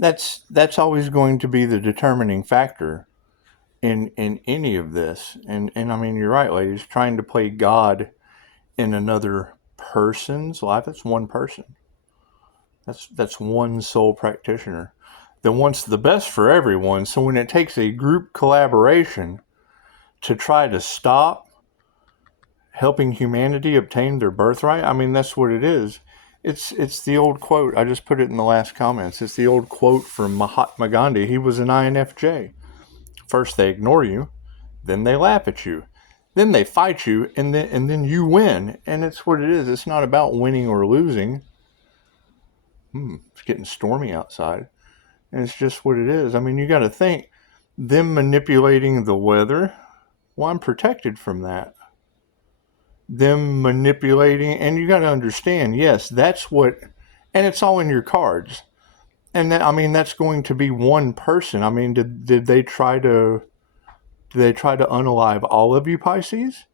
That's always going to be the determining factor in any of this. And I mean, you're right, ladies. Trying to play God in another person's life. That's one person. That's one sole practitioner that wants the best for everyone. So when it takes a group collaboration to try to stop helping humanity obtain their birthright, I mean, that's what it is. It's the old quote. I just put it in the last comments. It's the old quote from Mahatma Gandhi. He was an INFJ. First they ignore you, then they laugh at you, then they fight you, and then you win. And it's what it is. It's not about winning or losing. It's getting stormy outside. And it's just what it is. I mean, you got to think, them manipulating the weather, well, I'm protected from that. Them manipulating, and you got to understand, yes, that's what, and it's all in your cards. And that, I mean, that's going to be one person. I mean, did they try to unalive all of you Pisces?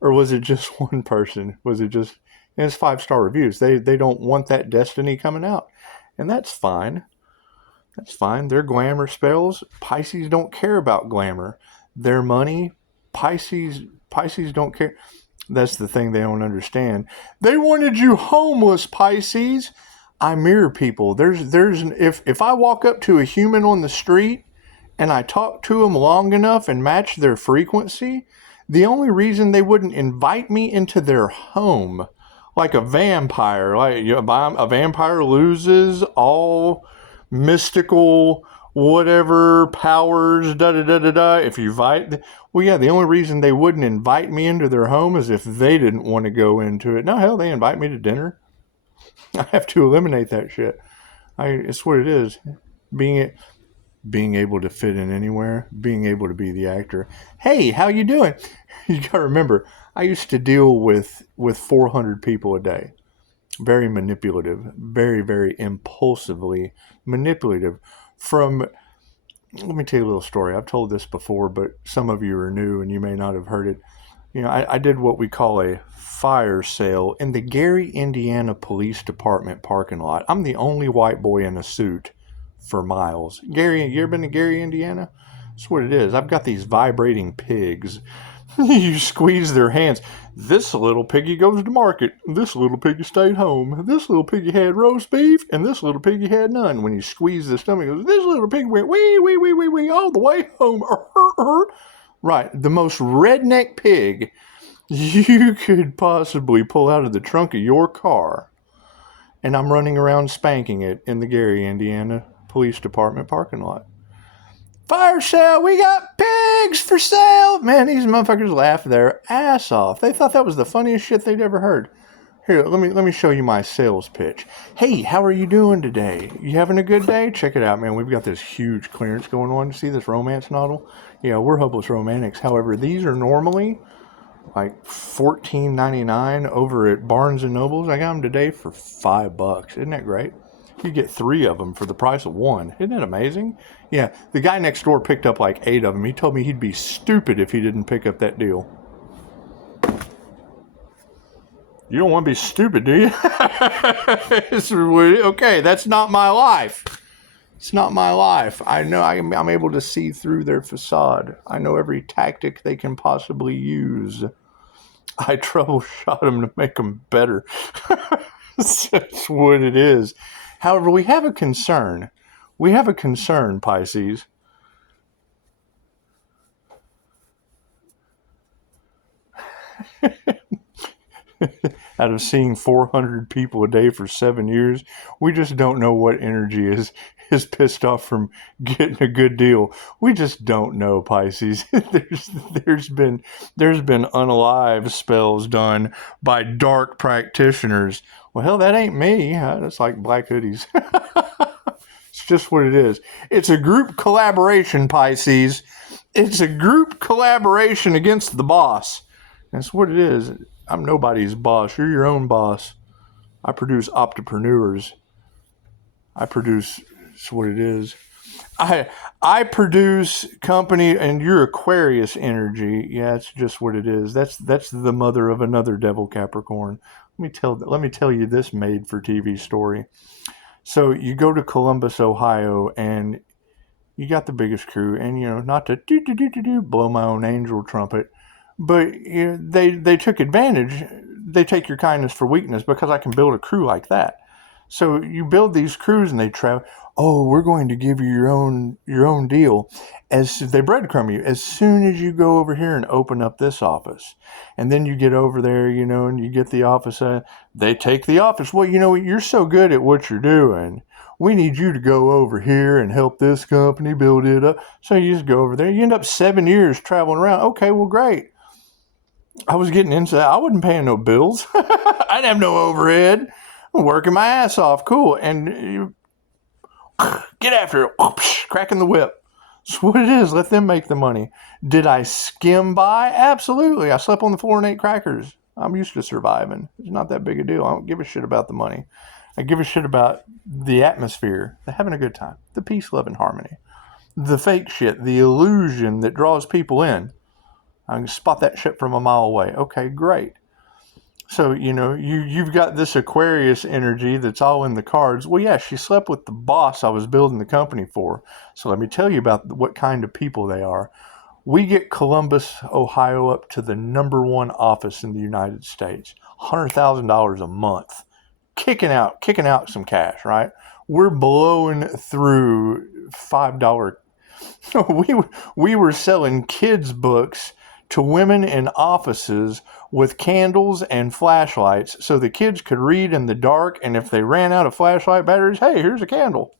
Or was it just one person? Was it just, and it's 5-star reviews. They don't want that destiny coming out. And that's fine. That's fine. Their glamour spells. Pisces don't care about glamour. Their money, Pisces don't care. That's the thing they don't understand. They wanted you homeless, Pisces. I mirror people. If I walk up to a human on the street and I talk to them long enough and match their frequency, the only reason they wouldn't invite me into their home, like a vampire, a vampire loses all mystical whatever powers, if you invite, well, yeah, the only reason they wouldn't invite me into their home is if they didn't want to go into it. No, hell, they invite me to dinner. I have to eliminate that shit. It's what it is. Being able to fit in anywhere, being able to be the actor. Hey, how you doing? You gotta remember, I used to deal with 400 people a day. Very manipulative, very, very impulsively manipulative. Let me tell you a little story. I've told this before, but some of you are new and you may not have heard it. You know, I did what we call a fire sale in the Gary, Indiana Police Department parking lot. I'm the only white boy in a suit for miles. Gary, you ever been to Gary, Indiana? That's what it is. I've got these vibrating pigs. You squeeze their hands. This little piggy goes to market. This little piggy stayed home. This little piggy had roast beef, and this little piggy had none. When you squeeze the stomach, it goes, this little piggy went wee, all the way home. Right, the most redneck pig you could possibly pull out of the trunk of your car. And I'm running around spanking it in the Gary, Indiana Police Department parking lot. Fire sale, we got pigs for sale. Man, these motherfuckers laughed their ass off. They thought that was the funniest shit they'd ever heard. Here, let me show you my sales pitch. Hey, how are you doing today? You having a good day? Check it out, man. We've got this huge clearance going on. See this romance novel? Yeah, we're hopeless romantics. However, these are normally like $14.99 over at Barnes & Nobles. I got them today for $5. Isn't that great? You get 3 of them for the price of 1. Isn't that amazing? Yeah, the guy next door picked up like 8 of them. He told me he'd be stupid if he didn't pick up that deal. You don't want to be stupid, do you? Okay, that's not my life. It's not my life. I know I'm able to see through their facade. I know every tactic they can possibly use. I troubleshot them to make them better. That's what it is. However, we have a concern. We have a concern, Pisces. Out of seeing 400 people a day for 7 years, we just don't know what energy is pissed off from getting a good deal. We just don't know, Pisces. there's been unalive spells done by dark practitioners. Well, hell, that ain't me. That's like black hoodies. It's just what it is. It's a group collaboration, Pisces. It's a group collaboration against the boss. That's what it is. I'm nobody's boss. You're your own boss. I produce entrepreneurs. That's what it is. I produce company, and you're Aquarius energy. Yeah, it's just what it is. That's the mother of another devil Capricorn. Let me tell you this made for TV story. So you go to Columbus, Ohio, and you got the biggest crew, and not to blow my own angel trumpet, but they took advantage. They take your kindness for weakness because I can build a crew like that. So you build these crews and they travel. Oh, we're going to give you your own deal. As they breadcrumb you, as soon as you go over here and open up this office, and then you get over there, and you get the office. They take the office. Well, you're so good at what you're doing. We need you to go over here and help this company build it up. So you just go over there. You end up 7 years traveling around. Okay, well, great. I was getting into that. I wasn't paying no bills. I didn't have no overhead. I'm working my ass off. Cool. And you get after it. Cracking the whip. That's what it is. Let them make the money. Did I skim by? Absolutely. I slept on the floor and ate crackers. I'm used to surviving. It's not that big a deal. I don't give a shit about the money. I give a shit about the atmosphere, the having a good time, the peace, love, and harmony, the fake shit, the illusion that draws people in. I can spot that shit from a mile away. Okay, great. So, you've got this Aquarius energy that's all in the cards. Well, yeah, she slept with the boss I was building the company for. So let me tell you about what kind of people they are. We get Columbus, Ohio up to the #1 office in the United States. $100,000 a month. Kicking out some cash, right? We're blowing through $5. We were selling kids' books to women in offices with candles and flashlights so the kids could read in the dark, and if they ran out of flashlight batteries, hey, here's a candle.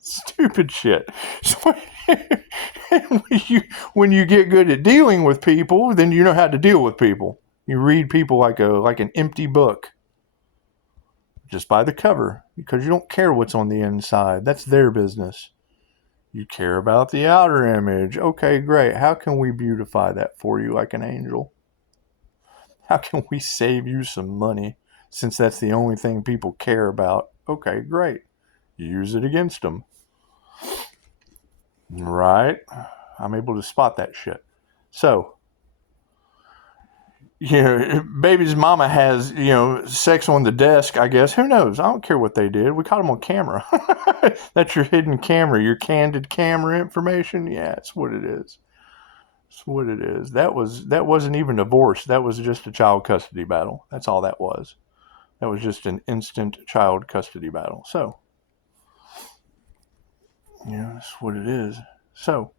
Stupid shit. So when you get good at dealing with people, then you know how to deal with people. You read people like an empty book. Just by the cover, because you don't care what's on the inside. That's their business. You care about the outer image. Okay, great. How can we beautify that for you like an angel? How can we save you some money, since that's the only thing people care about? Okay, great. Use it against them. Right? I'm able to spot that shit. So, baby's mama has, sex on the desk, I guess. Who knows? I don't care what they did. We caught them on camera. That's your hidden camera, your candid camera information. Yeah, that's what it is. That's what it is. That wasn't even divorce. That was just a child custody battle. That's all that was. That was just an instant child custody battle. So, that's what it is. So,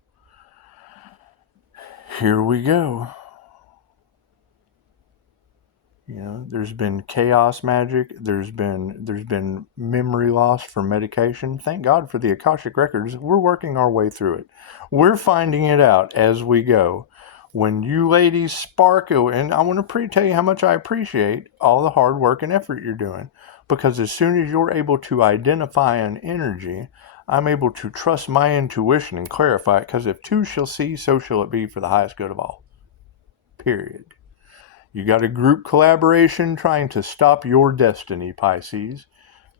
here we go. There's been chaos magic. There's been memory loss from medication. Thank God for the Akashic Records. We're working our way through it. We're finding it out as we go. When you ladies sparkle, and I want to tell you how much I appreciate all the hard work and effort you're doing. Because as soon as you're able to identify an energy, I'm able to trust my intuition and clarify it. Because if two shall see, so shall it be for the highest good of all. Period. You got a group collaboration trying to stop your destiny, Pisces.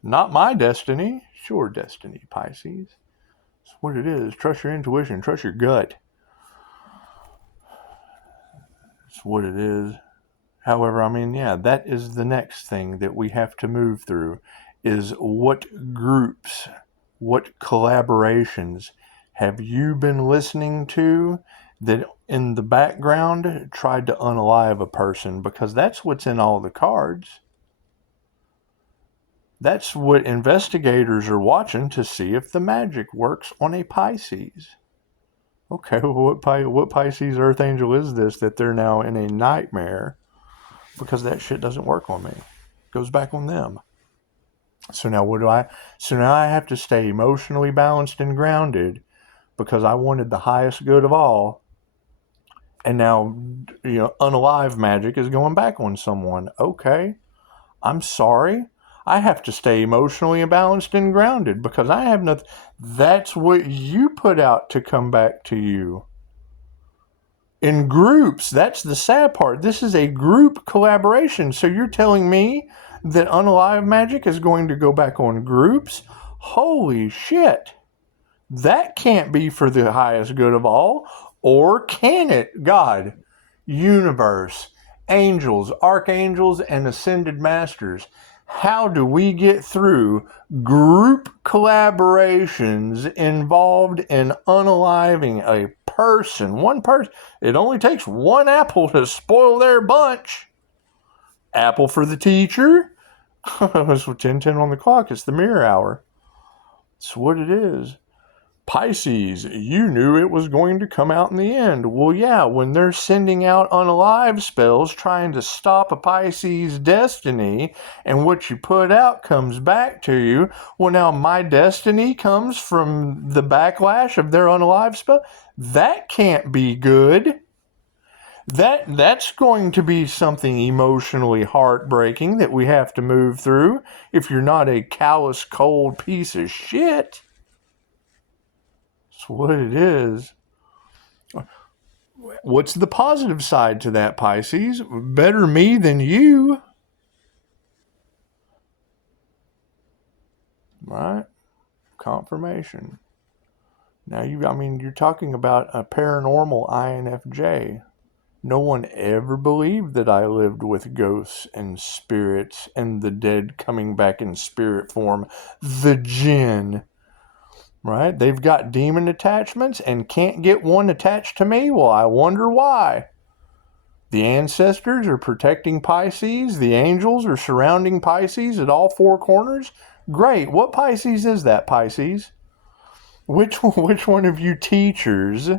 Not my destiny, it's your destiny, Pisces. That's what it is. Trust your intuition. Trust your gut. That's what it is. However, that is the next thing that we have to move through is what groups, what collaborations have you been listening to that in the background tried to unalive a person, because that's what's in all the cards. That's what investigators are watching to see if the magic works on a Pisces. Okay, well, what Pisces Earth Angel is this that they're now in a nightmare because that shit doesn't work on me? It goes back on them. So now So now I have to stay emotionally balanced and grounded because I wanted the highest good of all. And now, unalive magic is going back on someone. Okay, I'm sorry. I have to stay emotionally balanced and grounded because I have nothing. That's what you put out to come back to you. In groups, that's the sad part. This is a group collaboration. So you're telling me that unalive magic is going to go back on groups? Holy shit. That can't be for the highest good of all. Or can it? God, universe, angels, archangels, and ascended masters, How do we get through group collaborations involved in unaliving a person? One person. It only takes one apple to spoil their bunch. Apple for the teacher. It's 10:10 on the clock. It's the mirror hour. It's what it is. Pisces, you knew it was going to come out in the end. Well, yeah, when they're sending out unalive spells trying to stop a Pisces destiny, and what you put out comes back to you, well, now my destiny comes from the backlash of their unalive spell. That can't be good. That's going to be something emotionally heartbreaking that we have to move through if you're not a callous, cold piece of shit. That's what it is. What's the positive side to that, Pisces? Better me than you. Right? Confirmation. Now, you're talking about a paranormal INFJ. No one ever believed that I lived with ghosts and spirits and the dead coming back in spirit form. The jinn. Right? They've got demon attachments and can't get one attached to me. Well, I wonder why. The ancestors are protecting Pisces. The angels are surrounding Pisces at all four corners. Great. What Pisces is that, Pisces? Which one of you teachers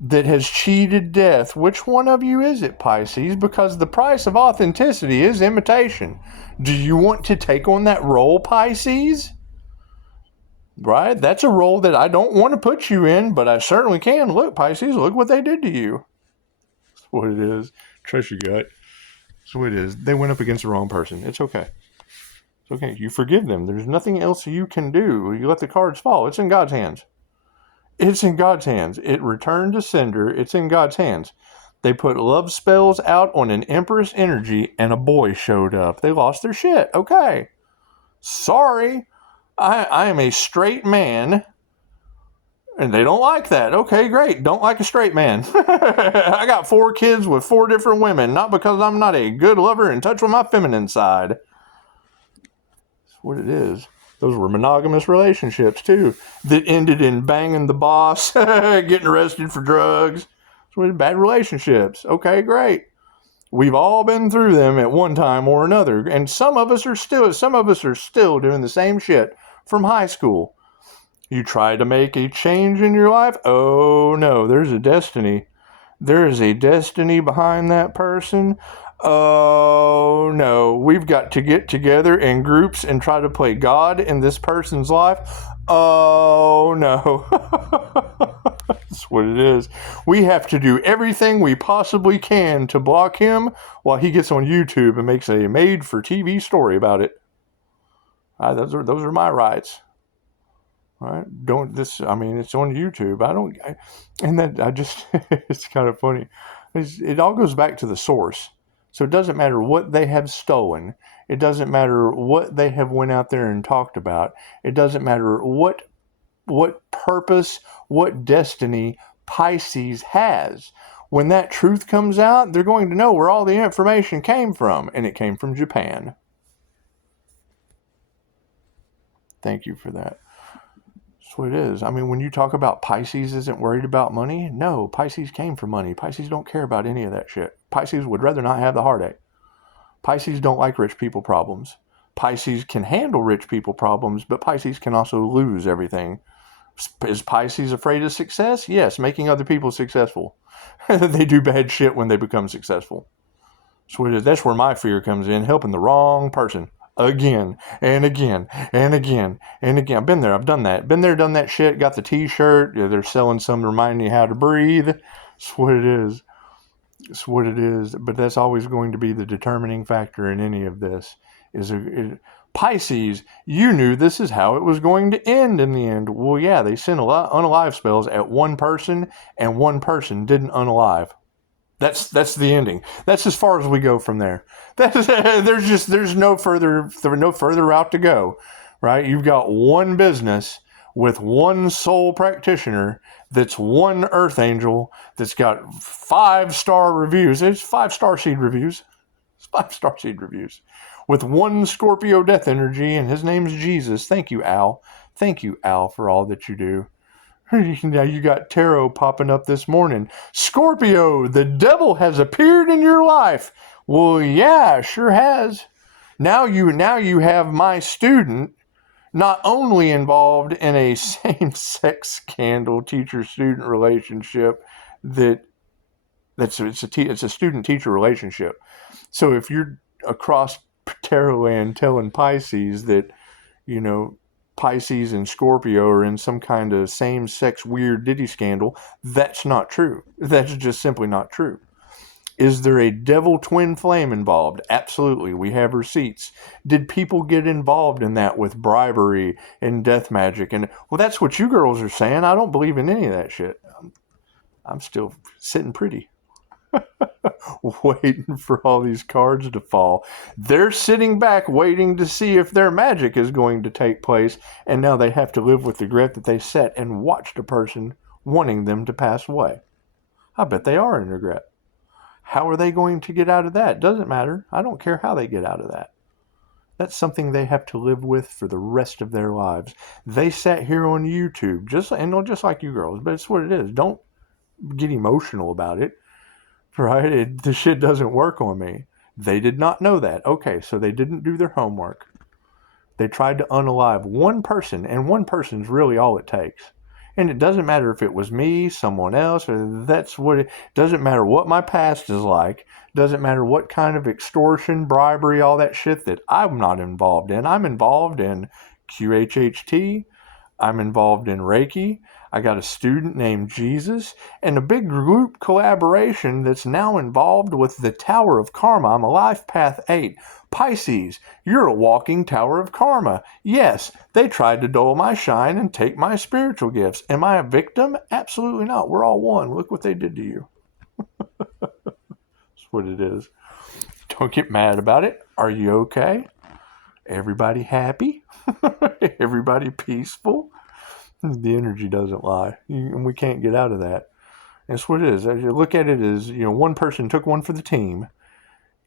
that has cheated death, which one of you is it, Pisces? Because the price of authenticity is imitation. Do you want to take on that role, Pisces? Right? That's a role that I don't want to put you in, but I certainly can. Look, Pisces, look what they did to you. That's what it is. Trust your gut. That's what it is. They went up against the wrong person. It's okay. It's okay. You forgive them. There's nothing else you can do. You let the cards fall. It's in God's hands. It's in God's hands. It returned to sender. It's in God's hands. They put love spells out on an Empress energy and a boy showed up. They lost their shit. Okay. Sorry. I am a straight man, and they don't like that. Okay, great. Don't like a straight man. I got 4 kids with 4 different women, not because I'm not a good lover in touch with my feminine side. That's what it is. Those were monogamous relationships, too, that ended in banging the boss, getting arrested for drugs. So bad relationships. Okay, great. We've all been through them at one time or another, and some of us are still doing the same shit from high school. You try to make a change in your life? Oh no, there's a destiny. There is a destiny behind that person. Oh no, we've got to get together in groups and try to play God in this person's life. Oh no. That's what it is. We have to do everything we possibly can to block him while he gets on YouTube and makes a made-for-TV story about it. Those are my rights. All right? It's on YouTube. It's kind of funny. It all goes back to the source. So it doesn't matter what they have stolen. It doesn't matter what they have went out there and talked about. It doesn't matter what purpose, what destiny Pisces has. When that truth comes out, they're going to know where all the information came from, and it came from Japan. Thank you for that. That's what it is. When you talk about Pisces isn't worried about money, no, Pisces came from money. Pisces don't care about any of that shit. Pisces would rather not have the heartache. Pisces don't like rich people problems. Pisces can handle rich people problems, but Pisces can also lose everything. Is Pisces afraid of success? Yes, making other people successful. They do bad shit when they become successful. So that's where my fear comes in, helping the wrong person. Again, and again, and again, and again. I've been there, I've done that. Been there, done that shit, got the t-shirt. They're selling some to remind you how to breathe. That's what it is. It's what it is. But that's always going to be the determining factor in any of this. Pisces, you knew this is how it was going to end in the end. Well, yeah, they sent a lot unalive spells at one person, and one person didn't unalive. That's the ending. That's as far as we go from there. There's no further route to go, right? You've got one business with one sole practitioner that's one earth angel that's got 5-star reviews. It's 5-star seed reviews. 5-star seed reviews. With 1 Scorpio death energy, and his name's Jesus. Thank you, Al. Thank you, Al, for all that you do. Now you got tarot popping up this morning. Scorpio, the devil has appeared in your life. Well, yeah, sure has. Now you have my student not only involved in a same-sex scandal, teacher-student relationship it's a student-teacher relationship. So if you're across tarot land telling Pisces that, Pisces and Scorpio are in some kind of same-sex weird ditty scandal, that's not true. That's just simply not true. Is there a devil twin flame involved? Absolutely. We have receipts. Did people get involved in that with bribery and death magic? And well, that's what you girls are saying. I don't believe in any of that shit. I'm still sitting pretty. Waiting for all these cards to fall. They're sitting back waiting to see if their magic is going to take place, and now they have to live with the regret that they sat and watched a person wanting them to pass away. I bet they are in regret. How are they going to get out of that? Doesn't matter. I don't care how they get out of that. That's something they have to live with for the rest of their lives. They sat here on YouTube, just like you girls, but it's what it is. Don't get emotional about it, right? The shit doesn't work on me. They did not know that. Okay, so they didn't do their homework. They tried to unalive one person, and one person's really all it takes. And it doesn't matter if it was me, someone else, or doesn't matter what my past is like. Doesn't matter what kind of extortion, bribery, all that shit that I'm not involved in. I'm involved in QHHT. I'm involved in Reiki. I got a student named Jesus, and a big group collaboration that's now involved with the Tower of Karma. I'm a Life Path 8. Pisces, you're a walking Tower of Karma. Yes, they tried to dull my shine and take my spiritual gifts. Am I a victim? Absolutely not. We're all one. Look what they did to you. That's what it is. Don't get mad about it. Are you okay? Everybody happy? Everybody peaceful? The energy doesn't lie. And we can't get out of that. That's what it is. As you look at it as, one person took one for the team.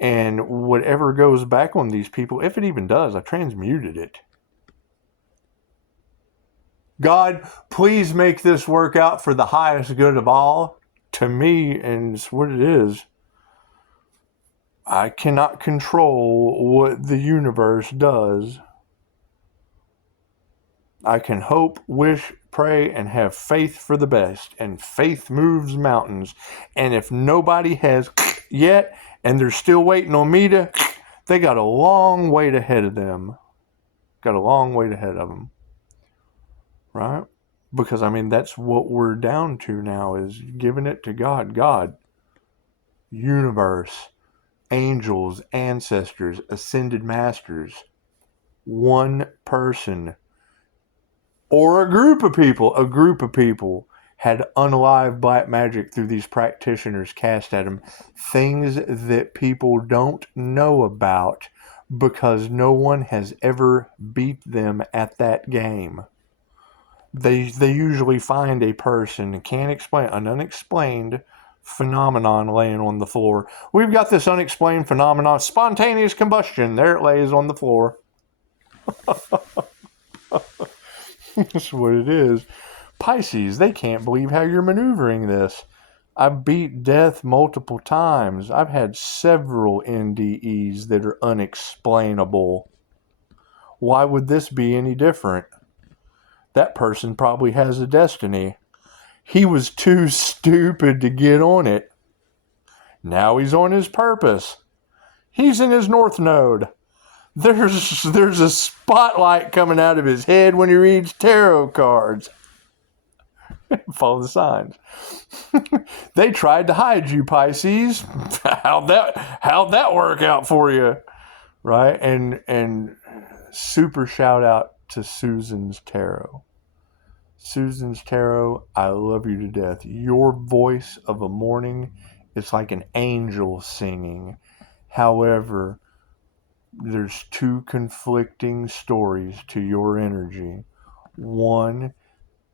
And whatever goes back on these people, if it even does, I transmuted it. God, please make this work out for the highest good of all. To me, and it's what it is, I cannot control what the universe does. I can hope, wish, pray, and have faith for the best. And faith moves mountains. And if nobody has yet, and they're still waiting on me to, they got a long wait ahead of them. Got a long wait ahead of them. Right? Because, that's what we're down to now, is giving it to God. God, universe, angels, ancestors, ascended masters. One person or a group of people had unalived black magic through these practitioners cast at them. Things that people don't know about because no one has ever beat them at that game. They usually find a person, can't explain, an unexplained phenomenon laying on the floor. We've got this unexplained phenomenon, spontaneous combustion. There it lays on the floor. That's what it is. Pisces, they can't believe how you're maneuvering this. I've beat death multiple times. I've had several NDEs that are unexplainable. Why would this be any different? That person probably has a destiny. He was too stupid to get on it. Now he's on his purpose. He's in his north node. There's a spotlight coming out of his head when he reads tarot cards. Follow the signs. They tried to hide you, Pisces. How'd that work out for you? Right? And super shout out to Susan's Tarot. Susan's Tarot, I love you to death. Your voice of a morning is like an angel singing. However, there's 2 conflicting stories to your energy. 1,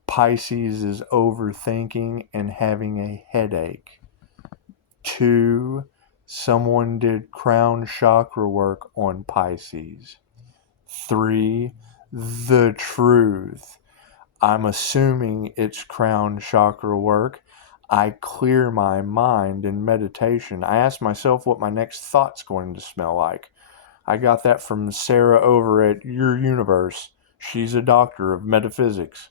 Pisces is overthinking and having a headache. 2, Someone did crown chakra work on Pisces. 3, the truth. I'm assuming it's crown chakra work. I clear my mind in meditation. I ask myself what my next thought's going to smell like. I got that from Sarah over at Your Universe. She's a doctor of metaphysics.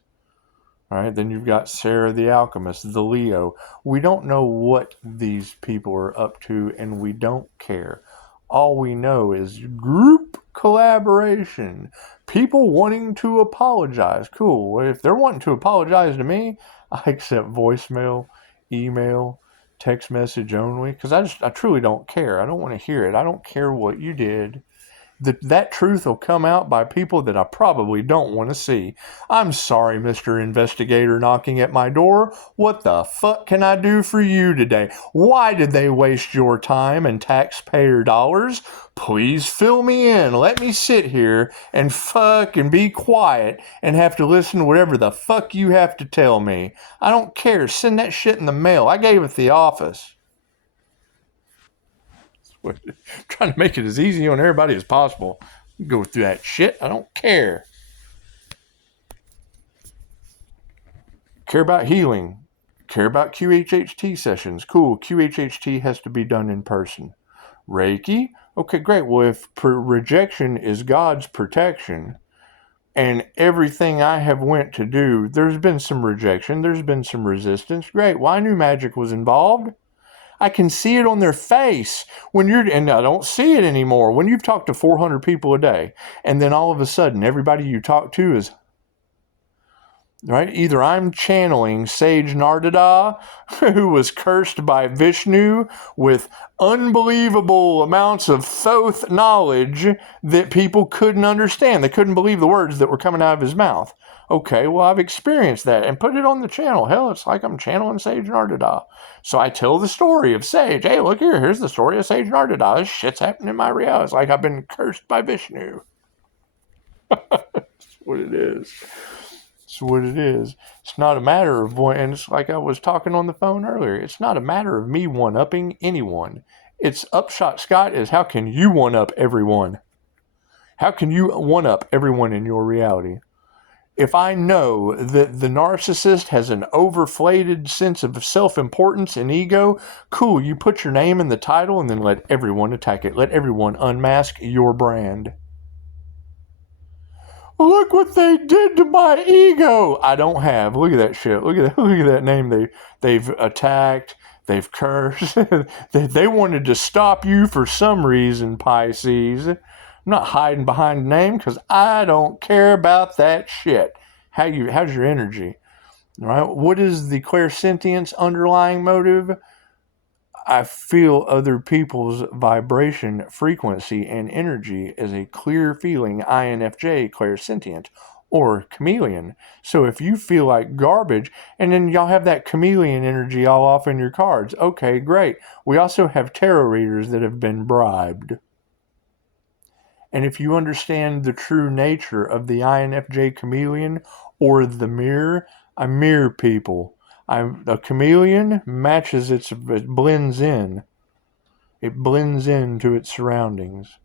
All right, then you've got Sarah the Alchemist, the Leo. We don't know what these people are up to, and we don't care. All we know is group collaboration. People wanting to apologize. Cool. If they're wanting to apologize to me, I accept voicemail, email, text message only, because I truly don't care. I don't want to hear it. I don't care what you did. That truth will come out by people that I probably don't want to see. I'm sorry, Mr. Investigator knocking at my door. What the fuck can I do for you today? Why did they waste your time and taxpayer dollars? Please fill me in. Let me sit here and fucking be quiet and have to listen to whatever the fuck you have to tell me. I don't care. Send that shit in the mail. I gave it the office. Trying to make it as easy on everybody as possible. Go through that shit. I don't care. Care about healing. Care about QHHT sessions. Cool. QHHT has to be done in person. Reiki. Okay, great. Well, if rejection is God's protection, and everything I have went to do, there's been some rejection. There's been some resistance. Great. Well, I knew magic was involved. I can see it on their face and I don't see it anymore. When you've talked to 400 people a day, and then all of a sudden everybody you talk to is, right? Either I'm channeling Sage Nardada, who was cursed by Vishnu with unbelievable amounts of Thoth knowledge that people couldn't understand. They couldn't believe the words that were coming out of his mouth. Okay, well, I've experienced that and put it on the channel. Hell, it's like I'm channeling Sage Nardada. So I tell the story of Sage. Hey, look here. Here's the story of Sage Nardada. This shit's happening in my reality. It's like I've been cursed by Vishnu. That's what it is. It's what it is. It's not a matter of one, and it's like I was talking on the phone earlier. It's not a matter of me one-upping anyone. It's Upshotscott is how can you one-up everyone? How can you one-up everyone in your reality? If I know that the narcissist has an overflated sense of self-importance and ego, cool, you put your name in the title and then let everyone attack it. Let everyone unmask your brand. Look what they did to my ego. I don't have. Look at that shit. Look at that name they've attacked. They've cursed. They wanted to stop you for some reason, Pisces. I'm not hiding behind a name because I don't care about that shit. How's your energy? All right. What is the clairsentience underlying motive? I feel other people's vibration, frequency, and energy as a clear feeling INFJ clairsentient or chameleon. So if you feel like garbage, and then y'all have that chameleon energy all off in your cards, okay, great. We also have tarot readers that have been bribed. And if you understand the true nature of the INFJ chameleon or the mirror, I mirror people. A chameleon matches it blends in. It blends into its surroundings.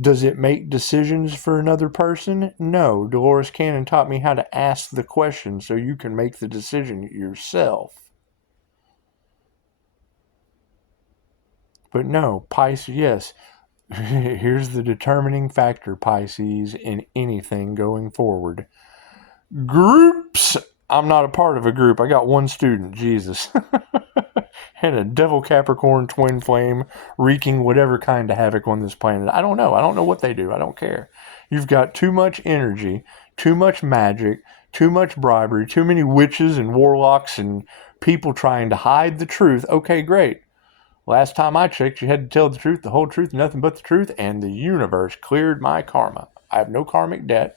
Does it make decisions for another person? No. Dolores Cannon taught me how to ask the question so you can make the decision yourself. But no, Pisces, yes. Here's the determining factor, Pisces, in anything going forward. Groups. I'm not a part of a group. I got one student, Jesus. And a devil Capricorn twin flame wreaking whatever kind of havoc on this planet. I don't know. I don't know what they do. I don't care. You've got too much energy, too much magic, too much bribery, too many witches and warlocks and people trying to hide the truth. Okay, great. Last time I checked, you had to tell the truth, the whole truth, nothing but the truth, and the universe cleared my karma. I have no karmic debt.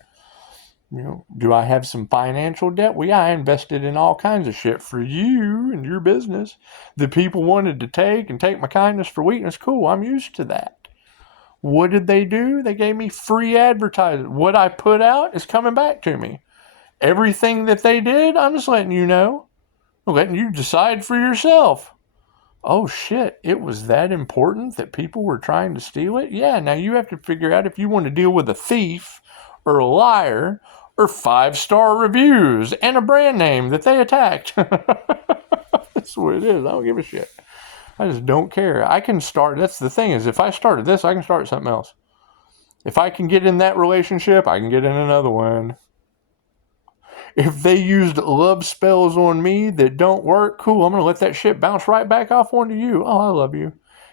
Do I have some financial debt? Well, yeah, I invested in all kinds of shit for you and your business. The people wanted to take my kindness for weakness. Cool, I'm used to that. What did they do? They gave me free advertising. What I put out is coming back to me. Everything that they did, I'm just letting you know. I'm letting you decide for yourself. Oh shit, it was that important that people were trying to steal it? Yeah, now you have to figure out if you want to deal with a thief or a liar or 5-star reviews and a brand name that they attacked. That's what it is. I don't give a shit. I just don't care. I can start, that's the thing is, if I started this, I can start something else. If I can get in that relationship, I can get in another one. If they used love spells on me that don't work, cool, I'm going to let that shit bounce right back off onto you. Oh, I love you.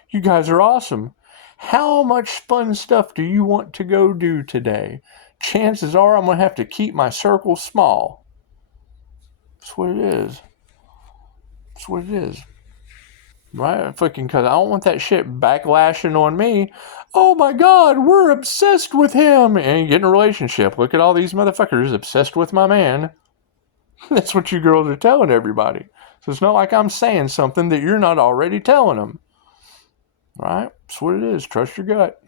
You guys are awesome. How much fun stuff do you want to go do today? Chances are I'm going to have to keep my circle small. That's what it is. That's what it is. Right? Fucking, because I don't want that shit backlashing on me. Oh my God, we're obsessed with him. And you get in a relationship. Look at all these motherfuckers obsessed with my man. That's what you girls are telling everybody. So it's not like I'm saying something that you're not already telling them. Right? That's what it is. Trust your gut.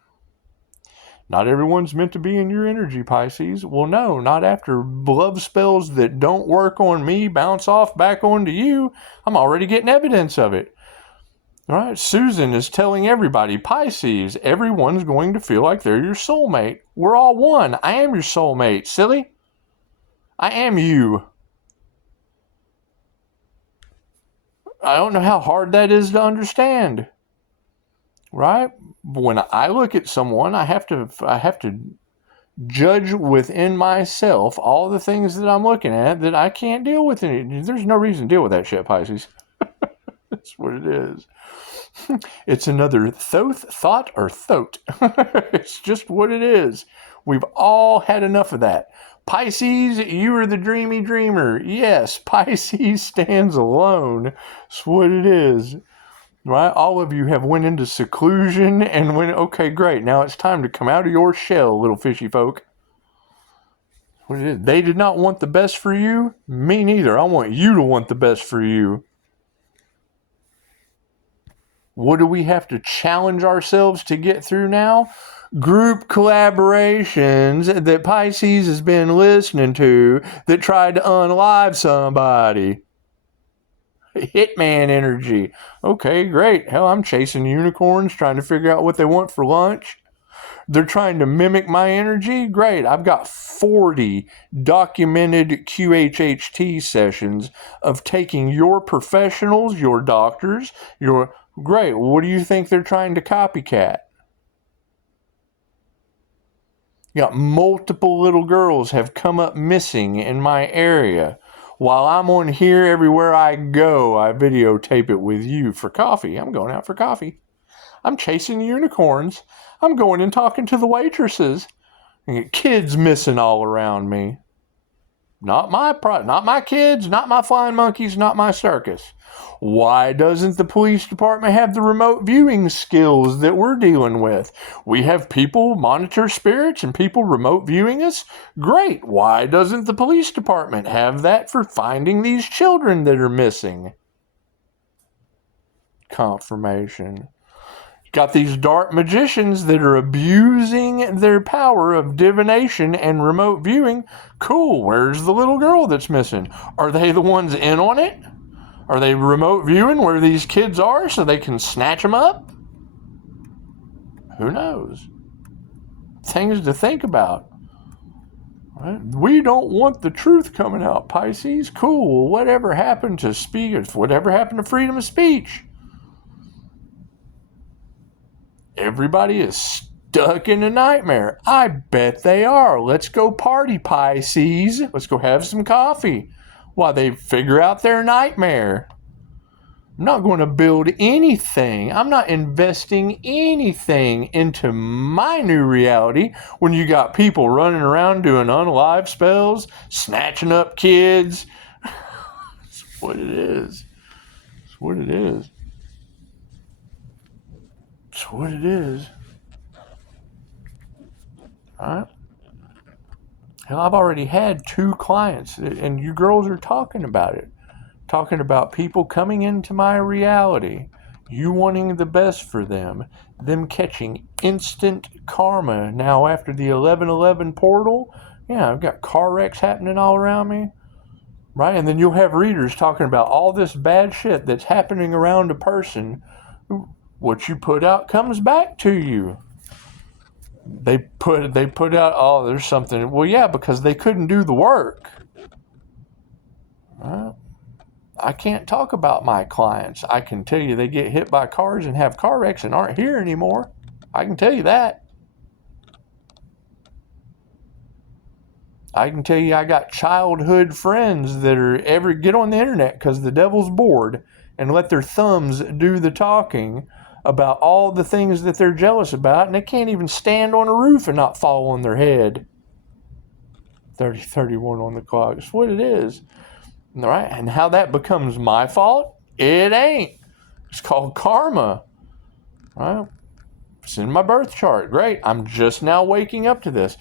Not everyone's meant to be in your energy, Pisces. Well, no, not after love spells that don't work on me bounce off back onto you. I'm already getting evidence of it. All right, Susan is telling everybody, Pisces, everyone's going to feel like they're your soulmate. We're all one. I am your soulmate, silly. I am you. I don't know how hard that is to understand. Right? When I look at someone, I have to judge within myself all the things that I'm looking at that I can't deal with. There's no reason to deal with that shit, Pisces. That's what it is. It's another thought, or thote. It's just what it is. We've all had enough of that. Pisces, you are the dreamy dreamer. Yes, Pisces stands alone. That's what it is. Right? All of you have went into seclusion and went, okay, great. Now it's time to come out of your shell, little fishy folk. What it is. They did not want the best for you. Me neither. I want you to want the best for you. What do we have to challenge ourselves to get through now? Group collaborations that Pisces has been listening to that tried to unalive somebody. Hitman energy. Okay, great. Hell, I'm chasing unicorns, trying to figure out what they want for lunch. They're trying to mimic my energy. Great. I've got 40 documented QHHT sessions of taking your professionals, your doctors, your... Great. What do you think they're trying to copycat? You got multiple little girls have come up missing in my area. While I'm on here, everywhere I go, I videotape it with you for coffee. I'm going out for coffee. I'm chasing unicorns. I'm going and talking to the waitresses. And kids missing all around me. Not my kids, not my flying monkeys, not my circus. Why doesn't the police department have the remote viewing skills that we're dealing with? We have people monitor spirits and people remote viewing us? Great. Why doesn't the police department have that for finding these children that are missing? Confirmation. Got these dark magicians that are abusing their power of divination and remote viewing. Cool, where's the little girl that's missing? Are they the ones in on it? Are they remote viewing where these kids are so they can snatch them up? Who knows? Things to think about. Right? We don't want the truth coming out, Pisces. Cool, whatever happened to speech? Whatever happened to freedom of speech? Everybody is stuck in a nightmare. I bet they are. Let's go party, Pisces. Let's go have some coffee while they figure out their nightmare. I'm not going to build anything. I'm not investing anything into my new reality when you got people running around doing unalive spells, snatching up kids. That's what it is. That's what it is. That's what it is. All right. Hell, I've already had 2 clients, and you girls are talking about it. Talking about people coming into my reality, you wanting the best for them catching instant karma now after the 11/11 portal. Yeah, I've got car wrecks happening all around me. right? And then you'll have readers talking about all this bad shit that's happening around a person. What you put out comes back to you. They put out, oh, there's something. Well, yeah, because they couldn't do the work. Right? I can't talk about my clients. I can tell you they get hit by cars and have car wrecks and aren't here anymore. I can tell you that. I can tell you I got childhood friends that are ever get on the internet because the devil's bored and let their thumbs do the talking about all the things that they're jealous about, and they can't even stand on a roof and not fall on their head. 30:31 on the clock. It's what it is. All right? And how that becomes my fault? It ain't. It's called karma. Right? It's in my birth chart. Great. I'm just now waking up to this.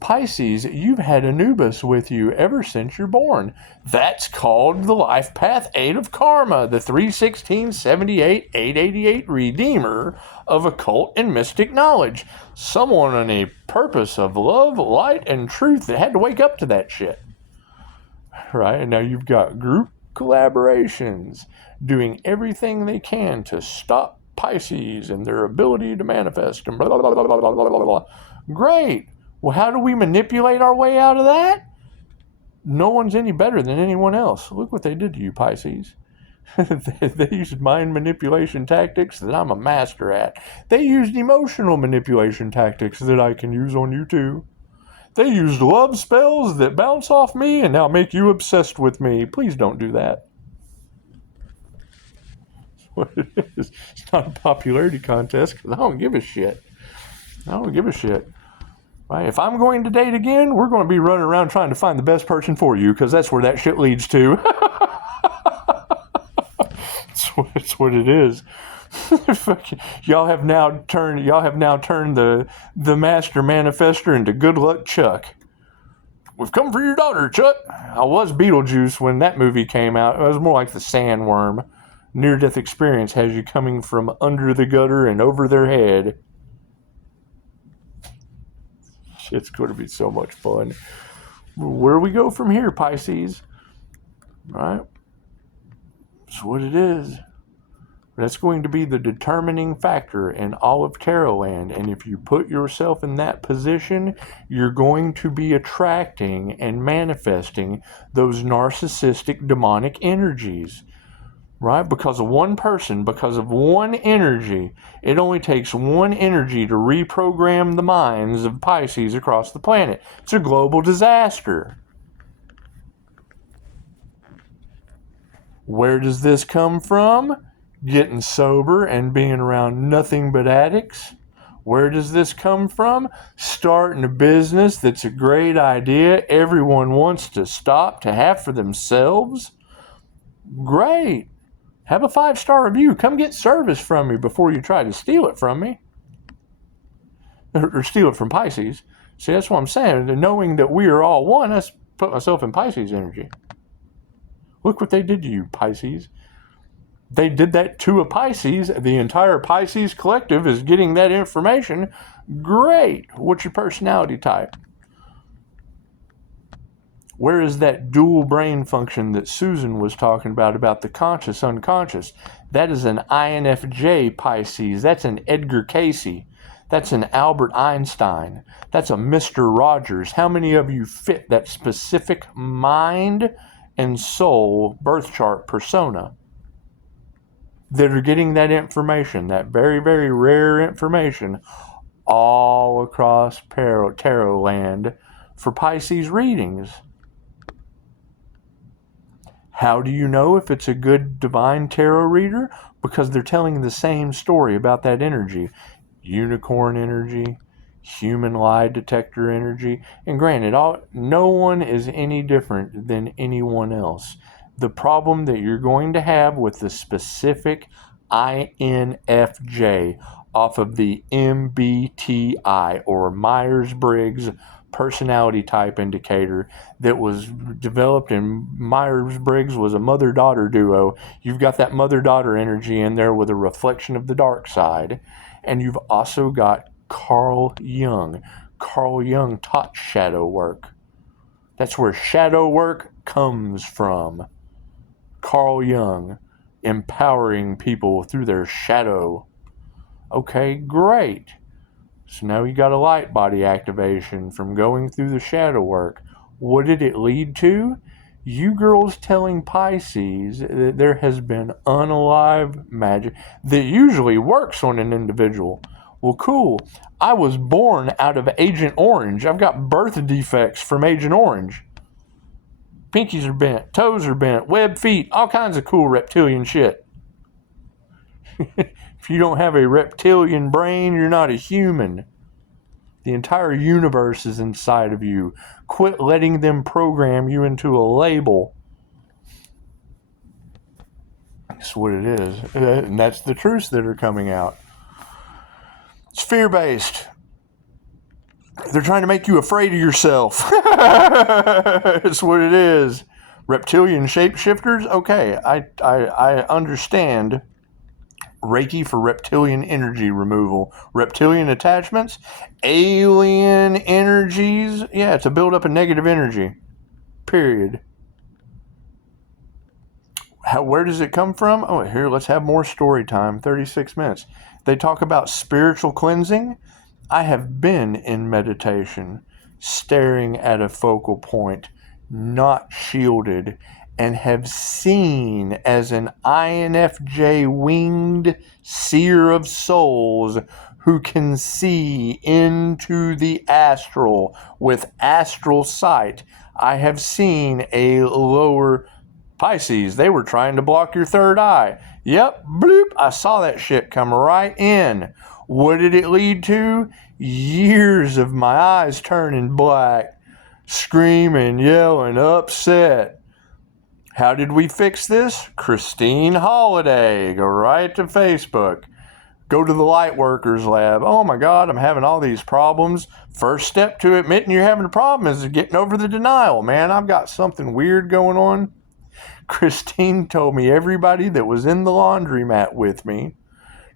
Pisces, you've had Anubis with you ever since you're born. That's called the Life Path 8 of Karma, the 31678-888 Redeemer of occult and mystic knowledge. Someone on a purpose of love, light, and truth that had to wake up to that shit. Right? And now you've got group collaborations doing everything they can to stop Pisces and their ability to manifest and blah, blah, blah, blah, blah, blah, blah, blah. Great. Well, how do we manipulate our way out of that? No one's any better than anyone else. Look what they did to you, Pisces. They used mind manipulation tactics that I'm a master at. They used emotional manipulation tactics that I can use on you too. They used love spells that bounce off me and now make you obsessed with me. Please don't do that. That's what it is. It's not a popularity contest because I don't give a shit. Right? If I'm going to date again, we're going to be running around trying to find the best person for you because that's where that shit leads to. That's what it is. Y'all have now turned the master manifester into good luck Chuck. We've come for your daughter, Chuck. I was Beetlejuice when that movie came out. It was more like the sandworm. Near-death experience has you coming from under the gutter and over their head. It's going to be so much fun. Where do we go from here, Pisces? All right? That's what it is. That's going to be the determining factor in all of Tarot land. And if you put yourself in that position, you're going to be attracting and manifesting those narcissistic demonic energies. Right? Because of one person, because of one energy. It only takes one energy to reprogram the minds of Pisces across the planet. It's a global disaster. Where does this come from? Getting sober and being around nothing but addicts. Where does this come from? Starting a business that's a great idea. Everyone wants to stop to have for themselves. Great. Have a 5-star review. Come get service from me before you try to steal it from me. Or steal it from Pisces. See, that's what I'm saying. Knowing that we are all one, I put myself in Pisces energy. Look what they did to you, Pisces. They did that to a Pisces. The entire Pisces collective is getting that information. Great. What's your personality type? Where is that dual brain function that Susan was talking about the conscious, unconscious? That is an INFJ Pisces. That's an Edgar Cayce. That's an Albert Einstein. That's a Mr. Rogers. How many of you fit that specific mind and soul birth chart persona that are getting that information, that very, very rare information, all across tarot land for Pisces readings? How do you know if it's a good divine tarot reader? Because they're telling the same story about that energy. Unicorn energy, human lie detector energy. And granted, no one is any different than anyone else. The problem that you're going to have with the specific INFJ off of the MBTI or Myers-Briggs personality type indicator that was developed in Myers-Briggs was a mother-daughter duo. You've got that mother-daughter energy in there with a reflection of the dark side. And you've also got Carl Jung. Carl Jung taught shadow work. That's where shadow work comes from. Carl Jung, empowering people through their shadow. Okay, great. So now you got a light body activation from going through the shadow work. What did it lead to? You girls telling Pisces that there has been unalive magic that usually works on an individual. Well, cool. I was born out of Agent Orange. I've got birth defects from Agent Orange. Pinkies are bent, toes are bent, webbed feet, all kinds of cool reptilian shit. If you don't have a reptilian brain, you're not a human. The entire universe is inside of you. Quit letting them program you into a label. That's what it is. And that's the truths that are coming out. It's fear-based. They're trying to make you afraid of yourself. It's what it is. Reptilian shapeshifters? Okay, I understand. Reiki for reptilian energy removal. Reptilian attachments, alien energies. Yeah, it's a buildup of negative energy. Period. Where does it come from? Oh, here, let's have more story time. 36 minutes. They talk about spiritual cleansing. I have been in meditation, staring at a focal point, not shielded, and have seen as an INFJ winged seer of souls who can see into the astral with astral sight. I have seen a lower Pisces. They were trying to block your third eye. Yep, bloop, I saw that shit come right in. What did it lead to? Years of my eyes turning black, screaming, yelling, upset. How did we fix this? Christine Holiday. Go right to Facebook. Go to the Lightworkers Lab. Oh my God, I'm having all these problems. First step to admitting you're having a problem is getting over the denial. Man, I've got something weird going on. Christine told me everybody that was in the laundromat with me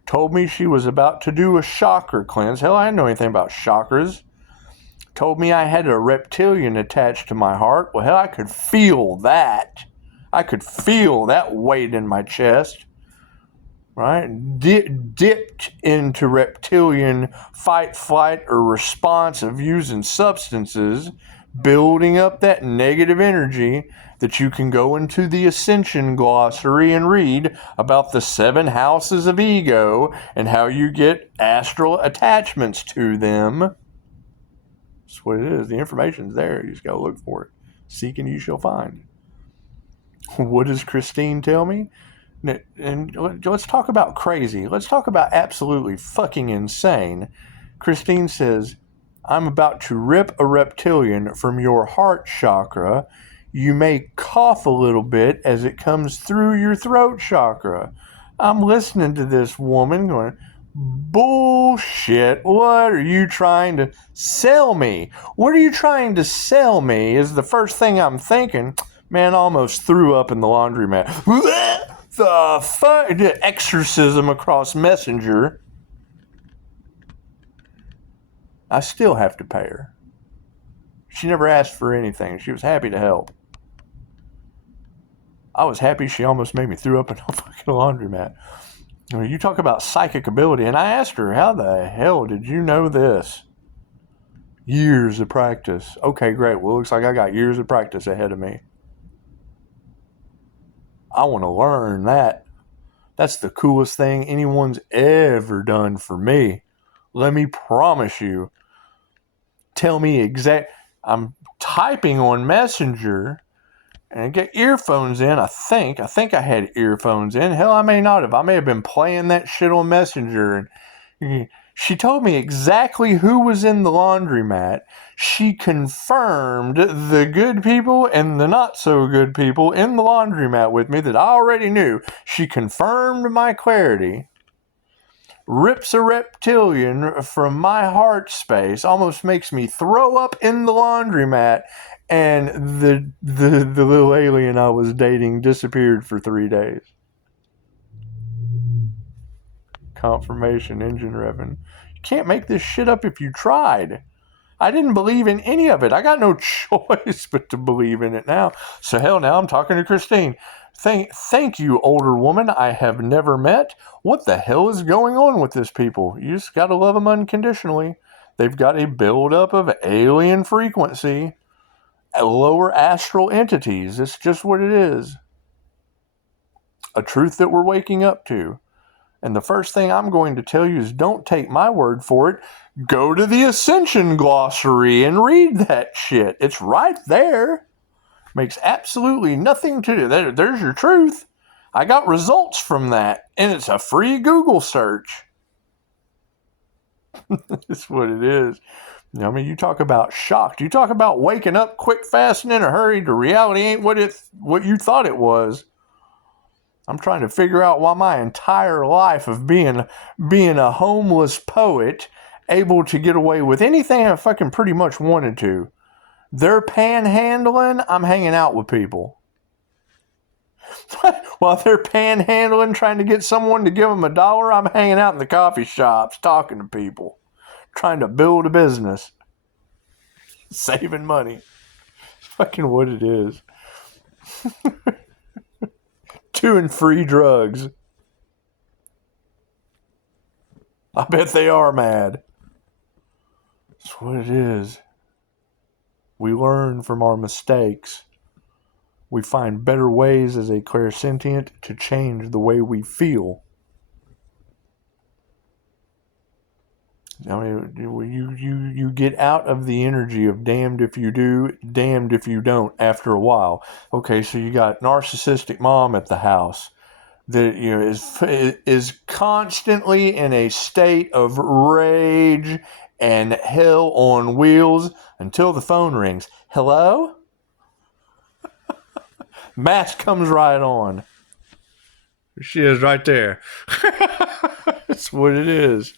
told me she was about to do a chakra cleanse. Hell, I didn't know anything about chakras. Told me I had a reptilian attached to my heart. Well, hell, I could feel that. I could feel that weight in my chest. Right? Dipped into reptilian fight, flight, or response of using substances, building up that negative energy that you can go into the Ascension glossary and read about the 7 houses of ego and how you get astral attachments to them. That's what it is. The information's there. You just got to look for it. Seek and you shall find. What does Christine tell me? And let's talk about crazy. Let's talk about absolutely fucking insane. Christine says, I'm about to rip a reptilian from your heart chakra. You may cough a little bit as it comes through your throat chakra. I'm listening to this woman going, bullshit. What are you trying to sell me? What are you trying to sell me is the first thing I'm thinking. Man, I almost threw up in the laundromat. The fuck? Exorcism across Messenger. I still have to pay her. She never asked for anything. She was happy to help. I was happy she almost made me throw up in a fucking laundromat. You talk about psychic ability, and I asked her, how the hell did you know this? Years of practice. Okay, great. Well, looks like I got years of practice ahead of me. I want to learn that. That's the coolest thing anyone's ever done for me. Let me promise you. Tell me I'm typing on Messenger and I get earphones in. I think I had earphones in. Hell, I may not have. I may have been playing that shit on Messenger. And she told me exactly who was in the laundromat. She confirmed the good people and the not so good people in the laundromat with me that I already knew. She confirmed my clarity. Rips a reptilian from my heart space, almost makes me throw up in the laundromat, and the little alien I was dating disappeared for 3 days. Confirmation engine revving. You can't make this shit up if you tried. I didn't believe in any of it. I got no choice but to believe in it now. So hell, now I'm talking to Christine. Thank you, older woman I have never met. What the hell is going on with this people? You just got to love them unconditionally. They've got a buildup of alien frequency, lower astral entities. It's just what it is. A truth that we're waking up to. And the first thing I'm going to tell you is don't take my word for it. Go to the Ascension Glossary and read that shit. It's right there. Makes absolutely nothing to do. There's your truth. I got results from that. And it's a free Google search. That's what it is. I mean, you talk about shocked. You talk about waking up quick, fast, and in a hurry. The reality ain't what you thought it was. I'm trying to figure out why my entire life of being a homeless poet, able to get away with anything I fucking pretty much wanted to. They're panhandling, I'm hanging out with people. While they're panhandling, trying to get someone to give them $1, I'm hanging out in the coffee shops, talking to people. Trying to build a business. Saving money. It's fucking what it is. Doing free drugs. I bet they are mad. That's what it is. We learn from our mistakes. We find better ways as a clairsentient to change the way we feel. I mean, you get out of the energy of damned if you do, damned if you don't after a while. Okay, so you got narcissistic mom at the house that is constantly in a state of rage and hell on wheels until the phone rings. Hello? Mask comes right on. She is right there. That's what it is.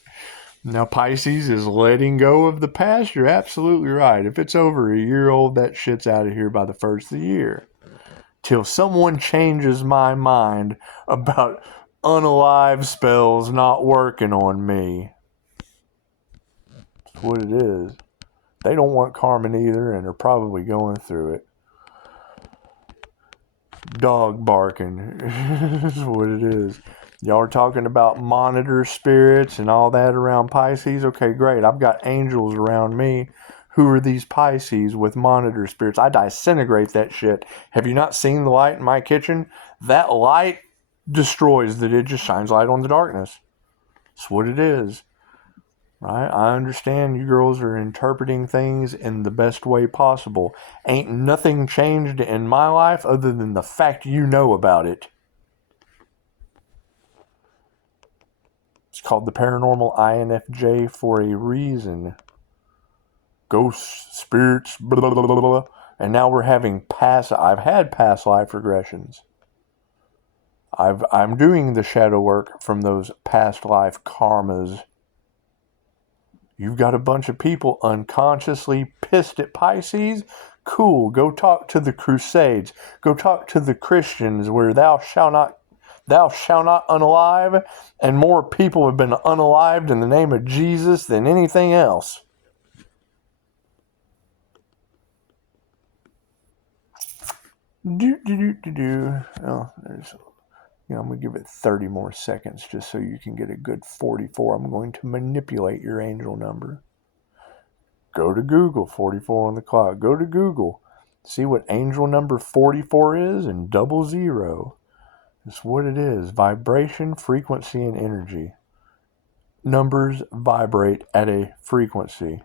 Now, Pisces is letting go of the past. You're absolutely right. If it's over a year old, that shit's out of here by the first of the year. Till someone changes my mind about unalive spells not working on me. That's what it is. They don't want Carmen either, and are probably going through it. Dog barking. That's what it is. Y'all are talking about monitor spirits and all that around Pisces. Okay, great. I've got angels around me. Who are these Pisces with monitor spirits? I disintegrate that shit. Have you not seen the light in my kitchen? That light destroys it just shines light on the darkness. That's what it is. Right? I understand you girls are interpreting things in the best way possible. Ain't nothing changed in my life other than the fact you know about it. It's called the paranormal INFJ for a reason. Ghosts, spirits, blah, blah, blah, blah, blah. And now we're having I've had past life regressions. I'm doing the shadow work from those past life karmas. You've got a bunch of people unconsciously pissed at Pisces. Cool, go talk to the Crusades. Go talk to the Christians where thou shalt not unalive, and more people have been unalived in the name of Jesus than anything else. Oh, I'm going to give it 30 more seconds just so you can get a good 44. I'm going to manipulate your angel number. Go to Google, 44 on the clock. Go to Google. See what angel number 44 is and 00. It's what it is. Vibration, frequency, and energy. Numbers vibrate at a frequency.